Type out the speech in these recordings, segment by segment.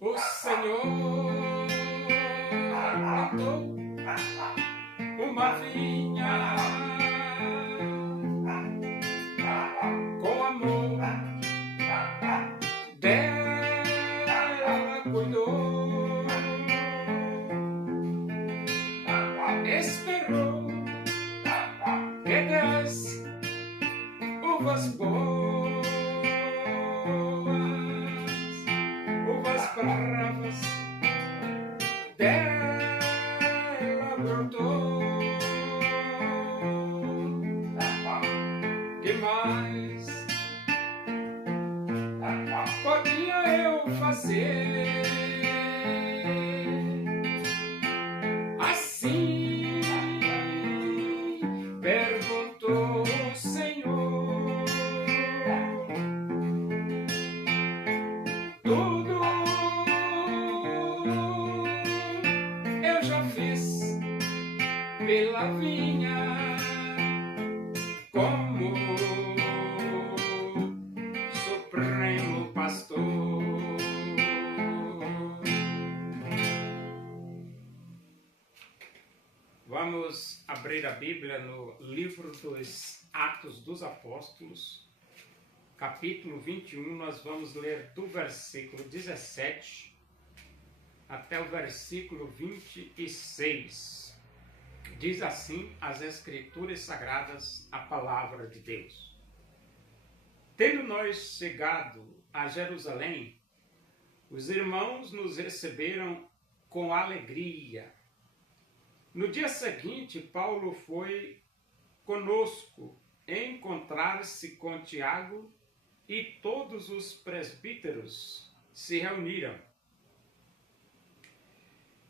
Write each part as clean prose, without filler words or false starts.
O Senhor plantou uma vinha com amor, dela cuidou, esperou que desse uvas boas, uvas bravas, dela brotou. Que mais podia eu fazer? Assim perguntou o Senhor. Tudo eu já fiz pela vinha, como Supremo Pastor. Vamos abrir a Bíblia no livro dos Atos dos Apóstolos, capítulo 21, nós vamos ler do versículo 17 até o versículo 26. Diz assim as Escrituras Sagradas, a palavra de Deus. Tendo nós chegado a Jerusalém, os irmãos nos receberam com alegria. No dia seguinte, Paulo foi conosco encontrar-se com Tiago e todos os presbíteros se reuniram.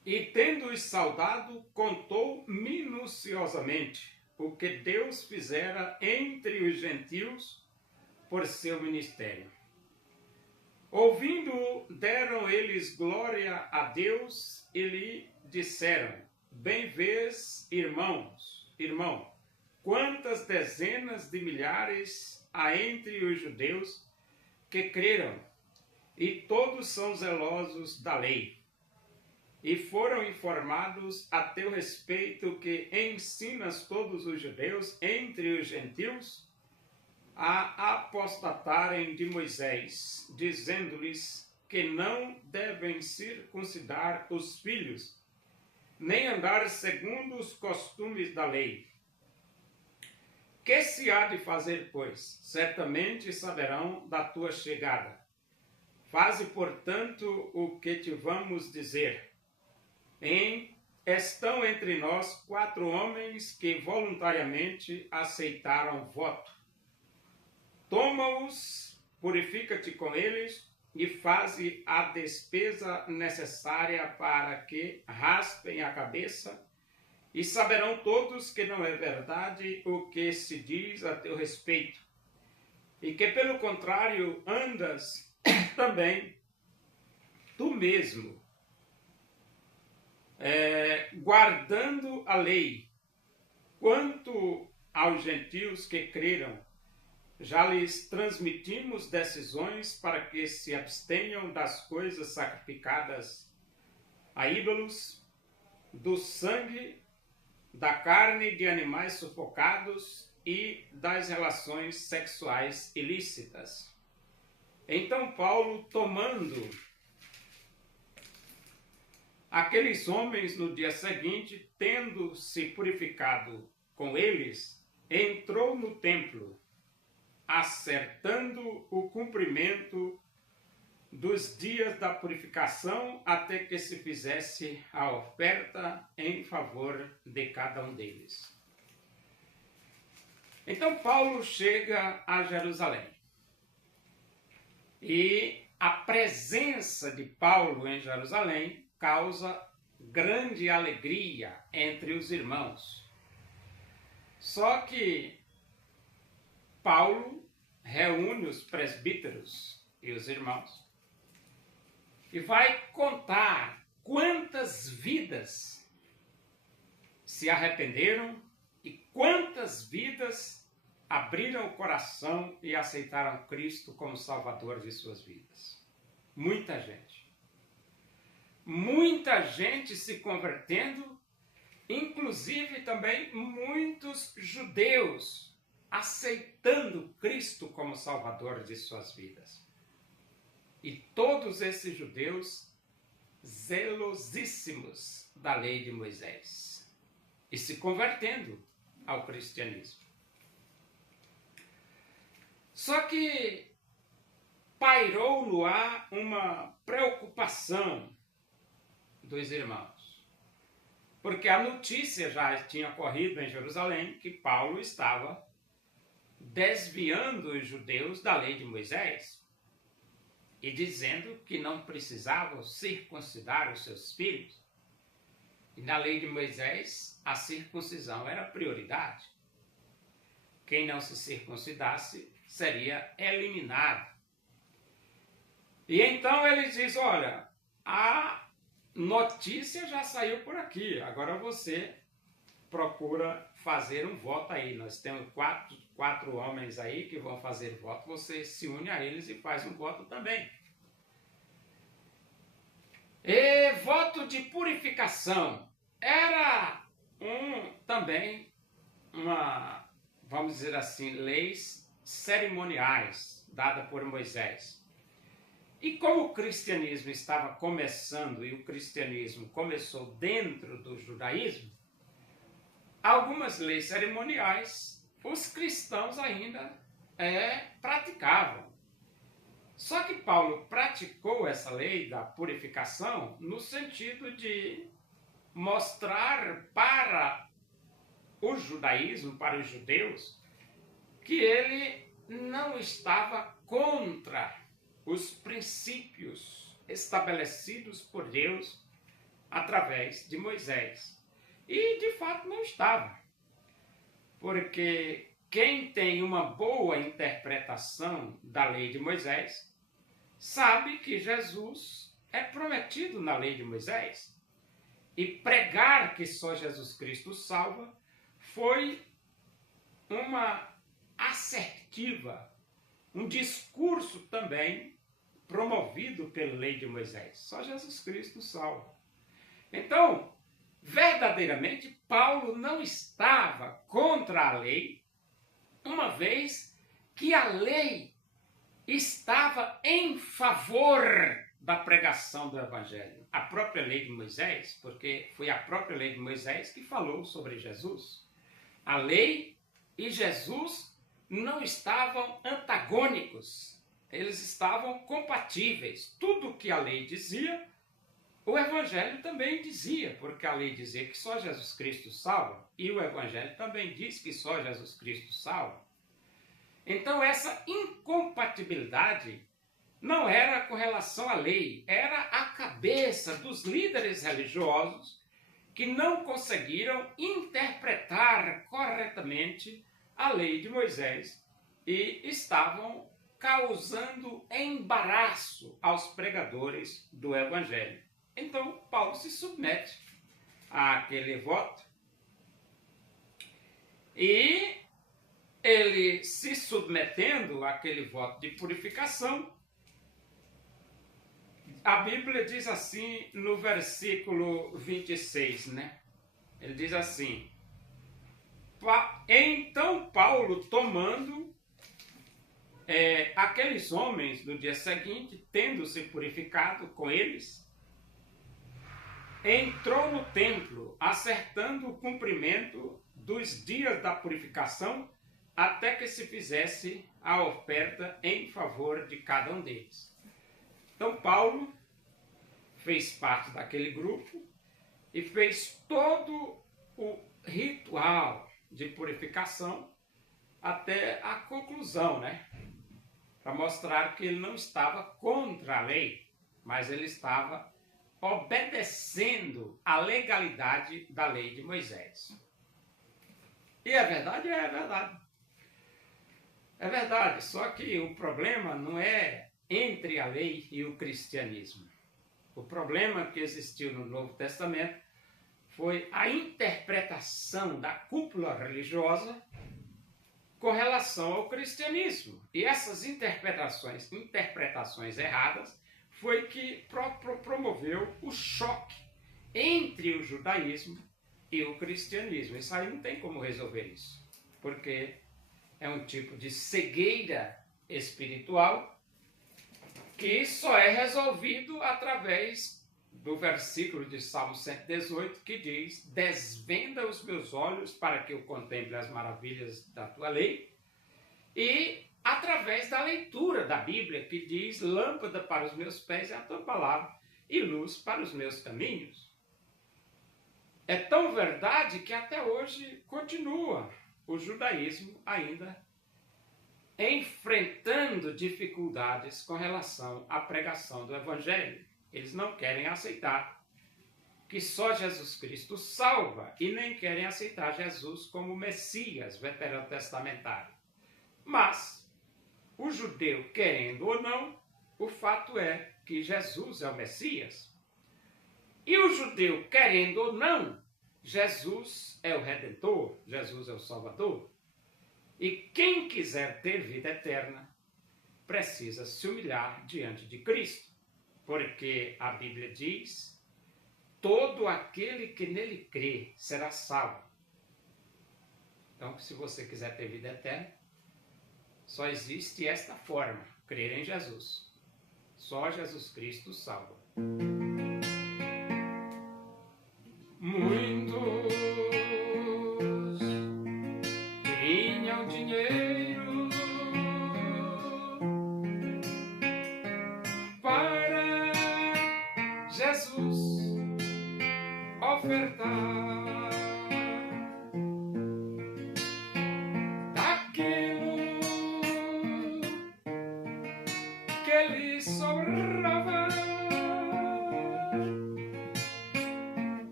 E tendo-os saudado, contou minuciosamente o que Deus fizera entre os gentios por seu ministério. Ouvindo, deram eles glória a Deus e lhe disseram: Bem vês, irmão, quantas dezenas de milhares há entre os judeus que creram, e todos são zelosos da lei. E foram informados a teu respeito que ensinas todos os judeus entre os gentios a apostatarem de Moisés, dizendo-lhes que não devem circuncidar os filhos, nem andar segundo os costumes da lei. Que se há de fazer, pois? Certamente saberão da tua chegada. Faze, portanto, o que te vamos dizer. Estão entre nós 4 homens que voluntariamente aceitaram voto. Toma-os, purifica-te com eles e faze a despesa necessária para que raspem a cabeça, e saberão todos que não é verdade o que se diz a teu respeito, e que pelo contrário andas também tu mesmo, guardando a lei. Quanto aos gentios que creram, já lhes transmitimos decisões para que se abstenham das coisas sacrificadas a ídolos, do sangue, da carne de animais sufocados e das relações sexuais ilícitas. Então Paulo, tomando aqueles homens no dia seguinte, tendo se purificado com eles, entrou no templo, acertando o cumprimento dos dias da purificação, até que se fizesse a oferta em favor de cada um deles. Então Paulo chega a Jerusalém. E a presença de Paulo em Jerusalém causa grande alegria entre os irmãos. Só que Paulo reúne os presbíteros e os irmãos e vai contar quantas vidas se arrependeram e quantas vidas abriram o coração e aceitaram Cristo como Salvador de suas vidas. Muita gente. muita gente se convertendo, inclusive também muitos judeus aceitando Cristo como Salvador de suas vidas. E todos esses judeus zelosíssimos da lei de Moisés e se convertendo ao cristianismo. Só que pairou no ar uma preocupação dos irmãos, porque a notícia já tinha corrido em Jerusalém que Paulo estava desviando os judeus da lei de Moisés e dizendo que não precisavam circuncidar os seus filhos. E na lei de Moisés, a circuncisão era prioridade. Quem não se circuncidasse seria eliminado. E então ele diz, olha, a notícia já saiu por aqui, agora você procura fazer um voto aí. Nós temos quatro homens aí que vão fazer voto, você se une a eles e faz um voto também. E voto de purificação era também vamos dizer assim, leis cerimoniais dadas por Moisés. E como o cristianismo estava começando, e o cristianismo começou dentro do judaísmo, algumas leis cerimoniais os cristãos ainda praticavam. Só que Paulo praticou essa lei da purificação no sentido de mostrar para o judaísmo, para os judeus, que ele não estava contra os princípios estabelecidos por Deus através de Moisés. E, de fato, não estava. Porque quem tem uma boa interpretação da lei de Moisés sabe que Jesus é prometido na lei de Moisés. E pregar que só Jesus Cristo salva foi uma assertiva, um discurso também promovido pela lei de Moisés. Só Jesus Cristo salva. Então, verdadeiramente, Paulo não estava contra a lei, uma vez que a lei estava em favor da pregação do Evangelho. A própria lei de Moisés, porque foi a própria lei de Moisés que falou sobre Jesus. A lei e Jesus não estavam antagônicos, eles estavam compatíveis. Tudo que a lei dizia, o Evangelho também dizia, porque a lei dizia que só Jesus Cristo salva, e o Evangelho também diz que só Jesus Cristo salva. Então essa incompatibilidade não era com relação à lei, era a cabeça dos líderes religiosos que não conseguiram interpretar corretamente a lei de Moisés e estavam causando embaraço aos pregadores do Evangelho. Então, Paulo se submete àquele voto e ele se submetendo àquele voto de purificação, a Bíblia diz assim no versículo 26, né? Ele diz assim, então Paulo tomando aqueles homens no dia seguinte, tendo se purificado com eles, entrou no templo, acertando o cumprimento dos dias da purificação, até que se fizesse a oferta em favor de cada um deles. Então Paulo fez parte daquele grupo e fez todo o ritual de purificação até a conclusão, né? Para mostrar que ele não estava contra a lei, mas ele estava obedecendo à legalidade da lei de Moisés. E é verdade? É verdade. É verdade, só que o problema não é entre a lei e o cristianismo. O problema que existiu no Novo Testamento foi a interpretação da cúpula religiosa com relação ao cristianismo. E essas interpretações erradas foi que promoveu o choque entre o judaísmo e o cristianismo. Isso aí não tem como resolver isso, porque é um tipo de cegueira espiritual que só é resolvido através do versículo de Salmo 118, que diz: desvenda os meus olhos para que eu contemple as maravilhas da tua lei, e através da leitura da Bíblia, que diz: lâmpada para os meus pés é a tua palavra e luz para os meus caminhos. É tão verdade que até hoje continua o judaísmo ainda enfrentando dificuldades com relação à pregação do Evangelho. Eles não querem aceitar que só Jesus Cristo salva e nem querem aceitar Jesus como Messias veterotestamentário. Mas o judeu, querendo ou não, o fato é que Jesus é o Messias. E o judeu, querendo ou não, Jesus é o Redentor, Jesus é o Salvador. E quem quiser ter vida eterna precisa se humilhar diante de Cristo, porque a Bíblia diz: todo aquele que nele crê será salvo. Então, se você quiser ter vida eterna, só existe esta forma: crer em Jesus. Só Jesus Cristo salva. Muitos tinham dinheiro para Jesus ofertar daquilo que lhe sobrava.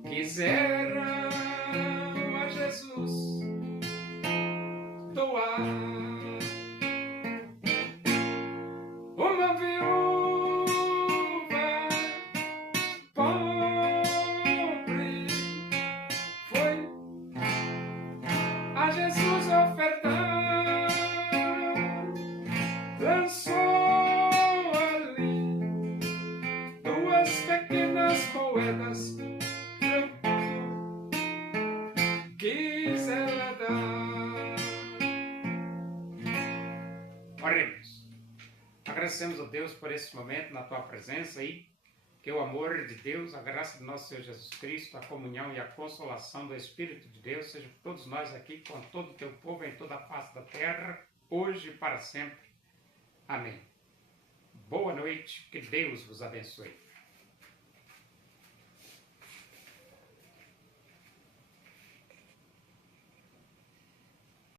Quiseram a Jesus doar. Uma viúva pobre foi a Jesus ofertar, lançou ali 2 pequenas moedas, quis ela dar. Oremos. Agradecemos a Deus por esse momento na tua presença aí, que o amor de Deus, a graça do nosso Senhor Jesus Cristo, a comunhão e a consolação do Espírito de Deus seja por todos nós aqui, com todo o teu povo em toda a face da terra, hoje e para sempre. Amém. Boa noite, que Deus vos abençoe.